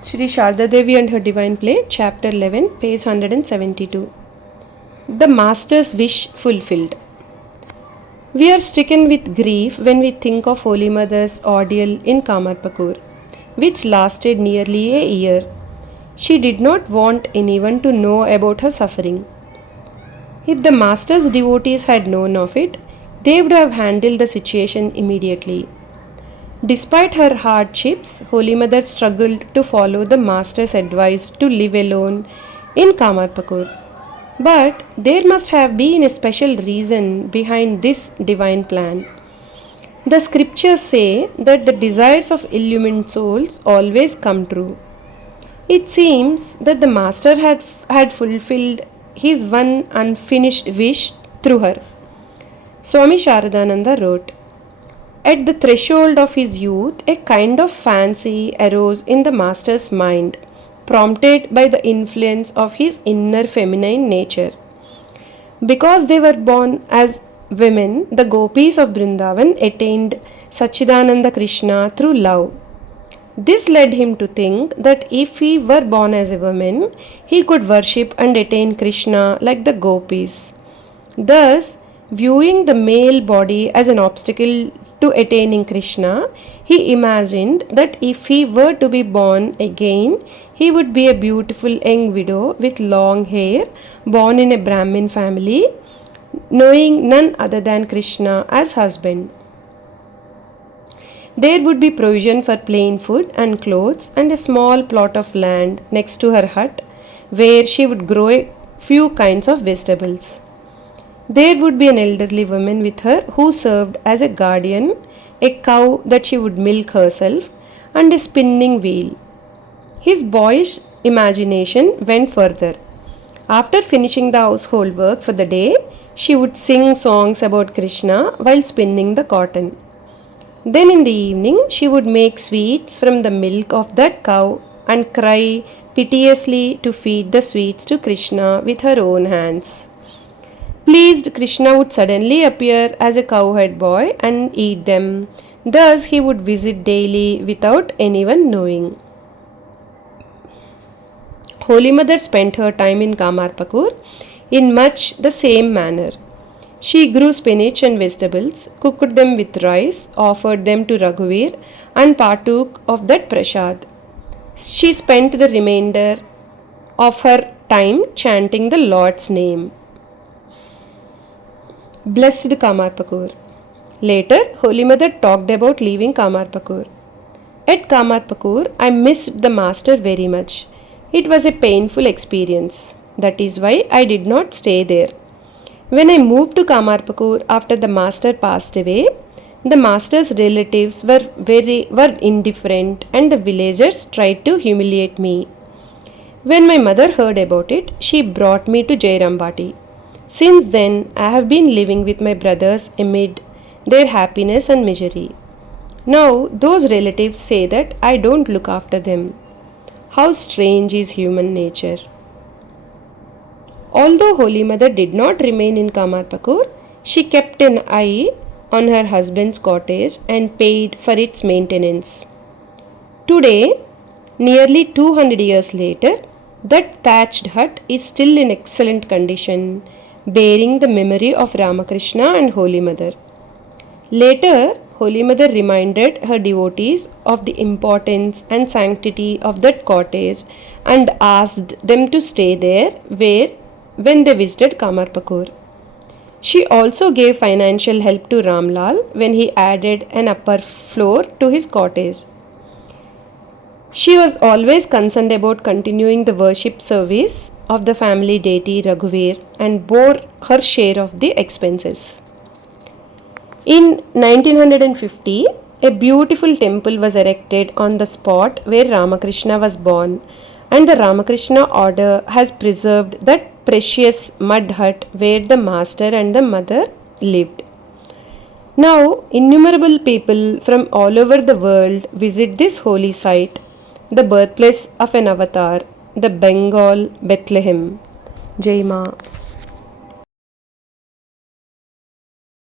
Sri Sharda Devi and Her Divine Play, Chapter 11, page 172. The Master's Wish Fulfilled. We are stricken with grief when we think of Holy Mother's ordeal in Kamarpakur, which lasted nearly a year. She did not want anyone to know about her suffering. If the Master's devotees had known of it, they would have handled the situation immediately. Despite her hardships, Holy Mother struggled to follow the Master's advice to live alone in Kamarpakur. But there must have been a special reason behind this divine plan. The scriptures say that the desires of illumined souls always come true. It seems that the Master had fulfilled his one unfinished wish through her. Swami Sharadananda wrote, "At the threshold of his youth, a kind of fancy arose in the Master's mind, prompted by the influence of his inner feminine nature. Because they were born as women, the gopis of Vrindavan attained Sachidananda Krishna through love. This led him to think that if he were born as a woman, he could worship and attain Krishna like the gopis. Thus, viewing the male body as an obstacle to attaining Krishna, he imagined that if he were to be born again, he would be a beautiful young widow with long hair, born in a Brahmin family, knowing none other than Krishna as husband. There would be provision for plain food and clothes and a small plot of land next to her hut where she would grow a few kinds of vegetables. There would be an elderly woman with her who served as a guardian, a cow that she would milk herself, and a spinning wheel." His boyish imagination went further. After finishing the household work for the day, she would sing songs about Krishna while spinning the cotton. Then in the evening, she would make sweets from the milk of that cow and cry piteously to feed the sweets to Krishna with her own hands. Pleased, Krishna would suddenly appear as a cowherd boy and eat them. Thus, he would visit daily without anyone knowing. Holy Mother spent her time in Kamarpakur in much the same manner. She grew spinach and vegetables, cooked them with rice, offered them to Raghuveer, and partook of that prasad. She spent the remainder of her time chanting the Lord's name. Blessed Kamarpakur. Later, Holy Mother talked about leaving Kamarpakur. At Kamarpakur, I missed the Master very much. It was a painful experience. That is why I did not stay there. When I moved to Kamarpakur after the Master passed away, the Master's relatives were indifferent and the villagers tried to humiliate me. When my mother heard about it, she brought me to Jairambati. Since then, I have been living with my brothers amid their happiness and misery. Now, those relatives say that I don't look after them. How strange is human nature. Although Holy Mother did not remain in Kamarpakur, she kept an eye on her husband's cottage and paid for its maintenance. Today, nearly 200 years later, that thatched hut is still in excellent condition, bearing the memory of Ramakrishna and Holy Mother. Later, Holy Mother reminded her devotees of the importance and sanctity of that cottage and asked them to stay there when they visited Kamarpakur. She also gave financial help to Ramlal when he added an upper floor to his cottage. She was always concerned about continuing the worship service of the family deity Raghuveer and bore her share of the expenses. In 1950, a beautiful temple was erected on the spot where Ramakrishna was born, and the Ramakrishna order has preserved that precious mud hut where the Master and the Mother lived. Now, innumerable people from all over the world visit this holy site, the birthplace of an avatar, the Bengal Bethlehem. Jai Ma.